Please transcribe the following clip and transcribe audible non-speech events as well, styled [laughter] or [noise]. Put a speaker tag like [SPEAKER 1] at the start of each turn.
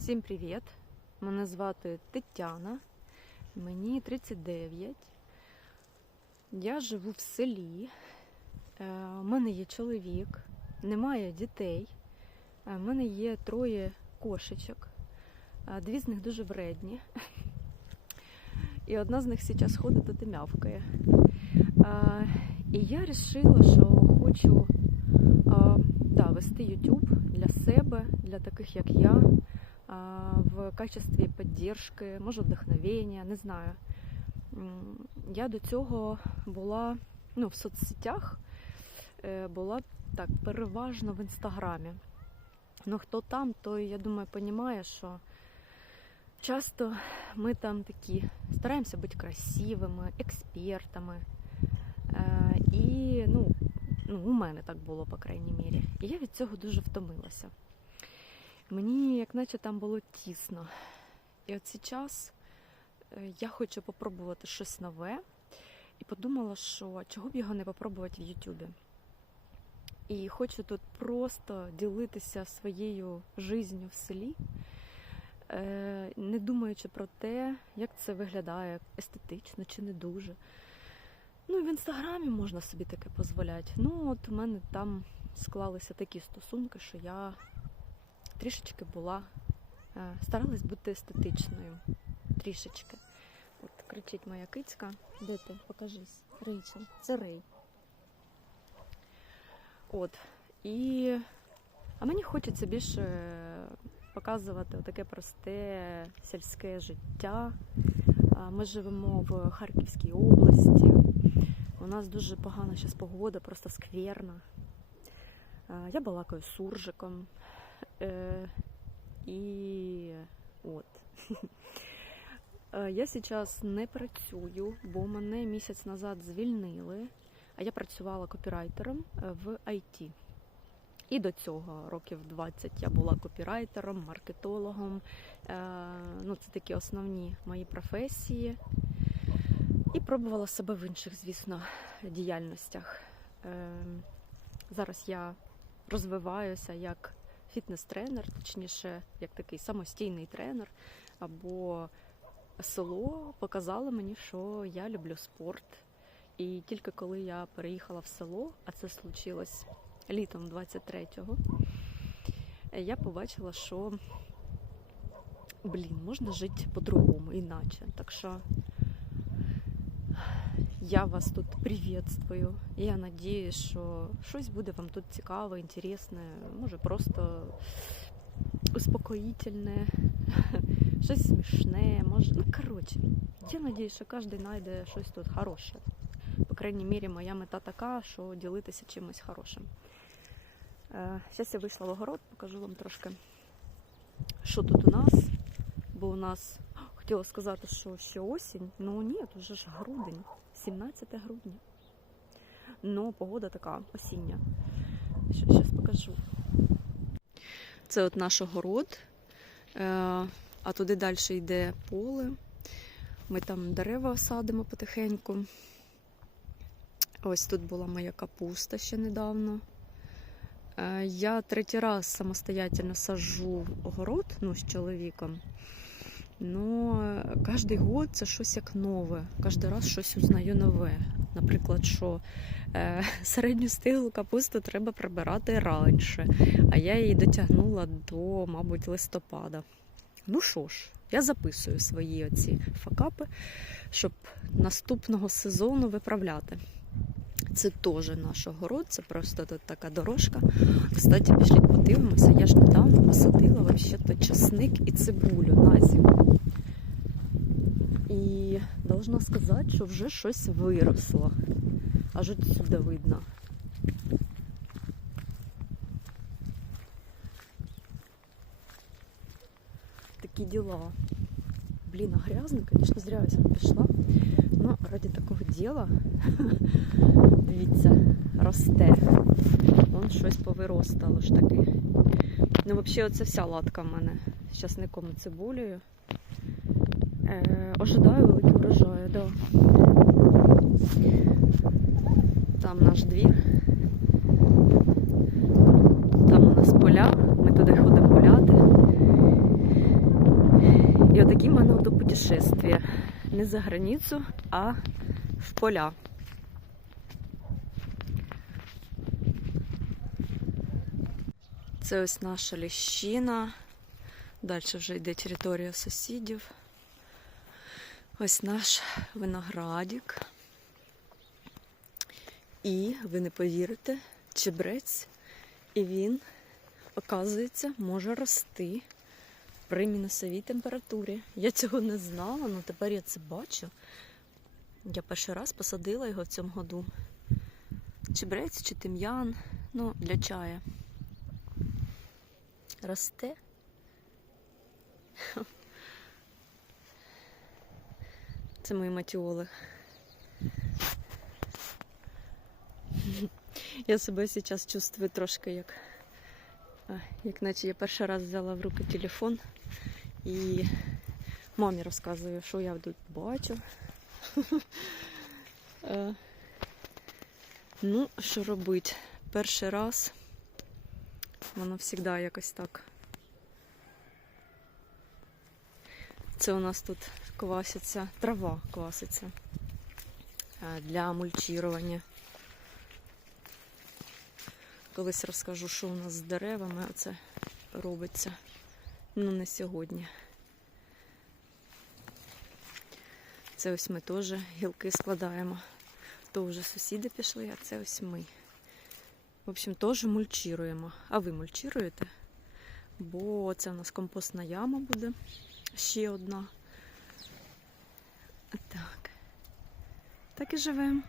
[SPEAKER 1] Всім привіт! Мене звати Тетяна, мені 39. Я живу в селі. Е, У мене є чоловік, немає дітей. Е, У мене є троє кошечок. Е, Дві з них дуже вредні. І одна з них зараз ходить тут і мявкає. Е, І я вирішила, що хочу е, да, вести YouTube для себе, для таких як я в качестві підтримки, може вдохновення, не знаю. Я до цього була ну, в соцсетях, е, була так переважно в інстаграмі. Ну хто там, той, я думаю, розуміє, що часто ми там такі стараємося бути красивими, експертами. Е, І ну, ну, у мене так було, по крайній мірі. І я від цього дуже втомилася. Мені, як наче там було тісно. І от зараз е, я хочу попробувати щось нове і подумала, що чого б його не попробувати в Ютубі. І хочу тут просто ділитися своєю життю в селі, е, не думаючи про те, як це виглядає естетично чи не дуже. Ну, в інстаграмі можна собі таке дозволяти. Ну, от у мене там склалися такі стосунки, що я трішечки була, е, старалась бути естетичною. Трішечки. От кричить моя кицька. Де ти? Покажись. Рейчел. Це Рей. От. І... А мені хочеться більше показувати таке просте сільське життя. Ми живемо в Харківській області. У нас дуже погана зараз погода, просто скверна. Я балакаю суржиком. Е, І от. [laughs] Е, Я зараз не працюю, бо мене місяць назад звільнили, а я працювала копірайтером е, в IT. І до цього років 20 я була копірайтером, маркетологом. Ну, це такі основні мої професії. І пробувала себе в інших, звісно, діяльностях. Е, Зараз я розвиваюся як фітнес-тренер, точніше, як такий самостійний тренер, або село показало мені, що я люблю спорт. І тільки коли я переїхала в село, а це случилось літом 23-го, я побачила, що блін, можна жити по-другому, іначе. Так що я вас тут приветствую. Я надіюсь, що щось буде вам тут цікаве, інтересне, може просто успокоїтельне, щось [laughs] смішне, може. Ну, коротше, я надіюсь, що кожен знайде щось тут хороше. По крайній мірі, моя мета така, що ділитися чимось хорошим. Зараз я вийшла в огород, покажу вам трошки, що тут у нас. Бо у нас [gasps] хотіла сказати, що ще осінь, ну ні, вже ж грудень, 17 грудня. Ну, погода така осіння. Зараз покажу. Це от наш огород, е, а туди далі йде поле. Ми там дерева садимо потихеньку. Ось тут була моя капуста ще недавно. Е, Я третій раз самостоятельно саджу огород ну, з чоловіком. Ну, кожен год це щось як нове. Кожен раз щось узнаю нове. Наприклад, що е, [laughs] середню стиглу капусту треба прибирати раніше, а я її дотягнула до, мабуть, листопада. Ну що ж, я записую свої оці факапи, щоб наступного сезону виправляти. Це теж наш огород, це просто тут така дорожка. Кстати, пішли подивимося. Я ж недавно посадила вообще-то часник і цибулю на зиму. І должна сказати, що вже щось виросло. Аж отсюди видно. Такі діла. Блін, а грязно, звісно, зря я сюди пішла. Ну, ради такого діла, [laughs] дивіться, росте. Вон щось повиростало ж таки. Ну, взагалі, оце вся латка в мене з часником і цибулею. Е, ожидаю великий врожаю, да. Там наш двір. Там у нас поля, ми туди ходимо гуляти. І отакі в мене ото путешествия. Не за границю, а в поля. Це ось наша ліщина. Далі вже йде територія сусідів. Ось наш виноградик. І ви не повірите, чебрець, і він, оказується, може рости при мінусовій температурі. Я цього не знала, але тепер я це бачу. Я перший раз посадила його в цьому году. Чебрець чи тим'ян, ну, для чая. Росте. Це мої матіоли. Я себе зараз чувствую трошки як, як наче я перший раз взяла в руки телефон і мамі розказую, що я тут бачу. [laughs] Е, Ну, що робити? Перший раз воно завжди якось так. Це у нас тут кваситься, трава кваситься е, для мульчірування. Колись розкажу, що у нас з деревами оце робиться. Ну, не сьогодні. Це ось ми теж гілки складаємо. То вже сусіди пішли, а це ось ми. В общем, теж мульчіруємо. А ви мульчіруєте? Бо це у нас компостна яма буде. Ще одна. Так. Так і живемо.